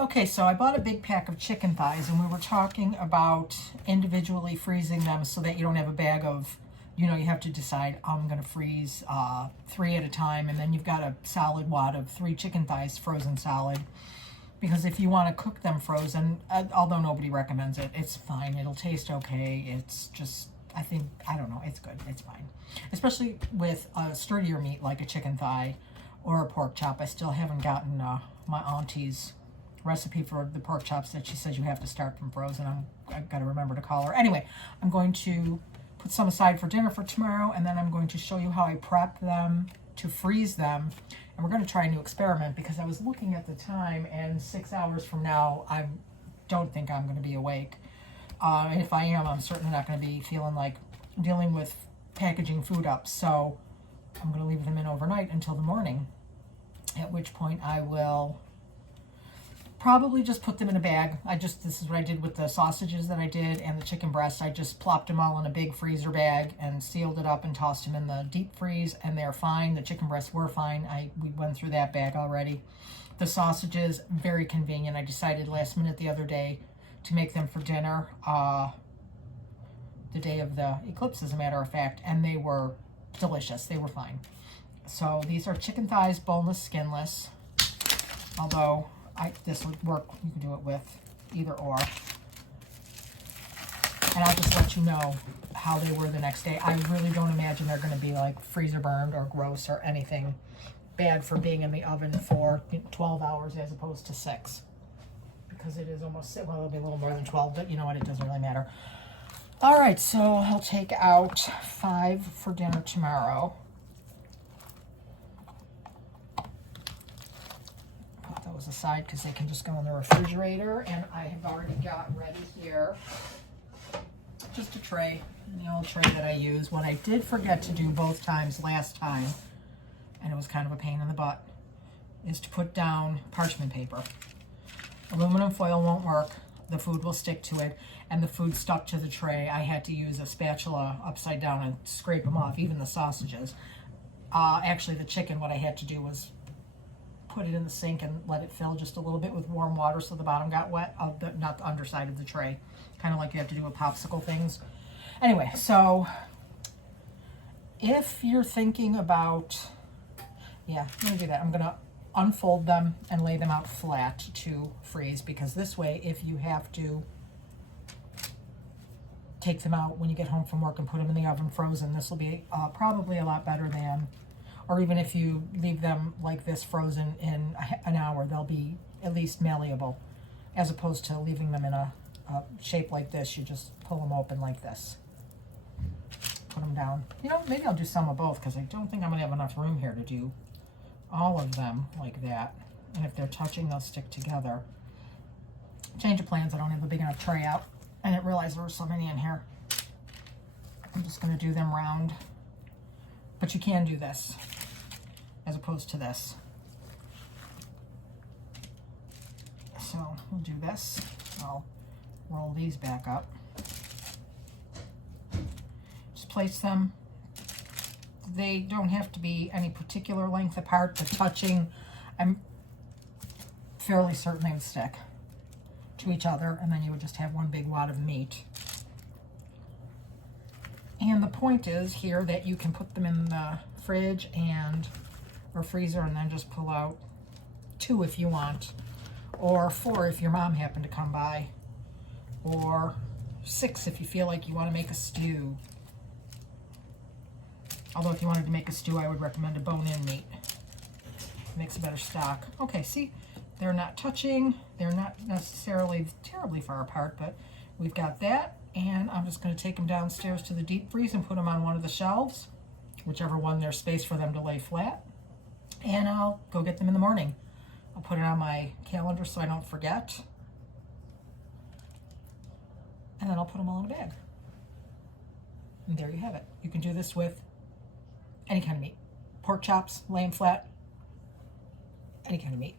Okay, so I bought a big pack of chicken thighs, and we were talking about individually freezing them so that you don't have a bag of, you have to decide, I'm going to freeze 3 at a time, and then you've got a solid wad of 3 chicken thighs frozen solid. Because if you want to cook them frozen, although nobody recommends it, it's fine. It'll taste okay. It's just, I don't know, it's good. It's fine. Especially with a sturdier meat like a chicken thigh or a pork chop. I still haven't gotten my auntie's recipe for the pork chops that she says you have to start from frozen. I've got to remember to call her. Anyway, I'm going to put some aside for dinner for tomorrow, and then I'm going to show you how I prep them to freeze them. And we're going to try a new experiment because I was looking at the time, and 6 hours from now, I don't think I'm going to be awake. And if I am, I'm certainly not going to be feeling like dealing with packaging food up. So I'm going to leave them in overnight until the morning, at which point I will probably just put them in a bag. This is what I did with the sausages that I did and the chicken breasts. I just plopped them all in a big freezer bag and sealed it up and tossed them in the deep freeze, and they're fine. The chicken breasts were fine. We went through that bag already. The sausages, very convenient. I decided last minute the other day to make them for dinner, the day of the eclipse, as a matter of fact, and they were delicious. They were fine. So these are chicken thighs, boneless, skinless, although this would work. You can do it with either or. And I'll just let you know how they were the next day. I really don't imagine they're going to be like freezer burned or gross or anything bad for being in the oven for 12 hours as opposed to 6. Because it is almost, well, it'll be a little more than 12, but you know what? It doesn't really matter. All right, so I'll take out 5 for dinner tomorrow. Aside because they can just go in the refrigerator, and I have already got ready here just a tray, the old tray that I use. What I did forget to do both times last time, and it was kind of a pain in the butt, is to put down parchment paper. Aluminum foil won't work. The food will stick to it, and the food stuck to the tray. I had to use a spatula upside down and scrape them off, even the sausages. Actually, the chicken, what I had to do was put it in the sink and let it fill just a little bit with warm water so the bottom got wet, not the underside of the tray, kind of like you have to do with popsicle things. Anyway, so if you're thinking about, yeah, I'm going to do that. I'm going to unfold them and lay them out flat to freeze, because this way, if you have to take them out when you get home from work and put them in the oven frozen, this will be probably a lot better than, or even if you leave them like this frozen in an hour, they'll be at least malleable, as opposed to leaving them in a shape like this. You just pull them open like this. Put them down. Maybe I'll do some of both, because I don't think I'm going to have enough room here to do all of them like that. And if they're touching, they'll stick together. Change of plans. I don't have a big enough tray out. I didn't realize there were so many in here. I'm just going to do them round. But you can do this as opposed to this. So we'll do this. I'll roll these back up. Just place them. They don't have to be any particular length apart, but touching, I'm fairly certain they would stick to each other, and then you would just have one big wad of meat. And the point is here that you can put them in the fridge or freezer, and then just pull out 2 if you want, or 4 if your mom happened to come by, or 6 if you feel like you want to make a stew. Although if you wanted to make a stew, I would recommend a bone-in meat. It makes a better stock. Okay, see, they're not touching. They're not necessarily terribly far apart, but we've got that. And I'm just going to take them downstairs to the deep freeze and put them on one of the shelves, whichever one there's space for them to lay flat. And I'll go get them in the morning. I'll put it on my calendar so I don't forget. And then I'll put them all in a bag. And there you have it. You can do this with any kind of meat. Pork chops, lay them flat, any kind of meat.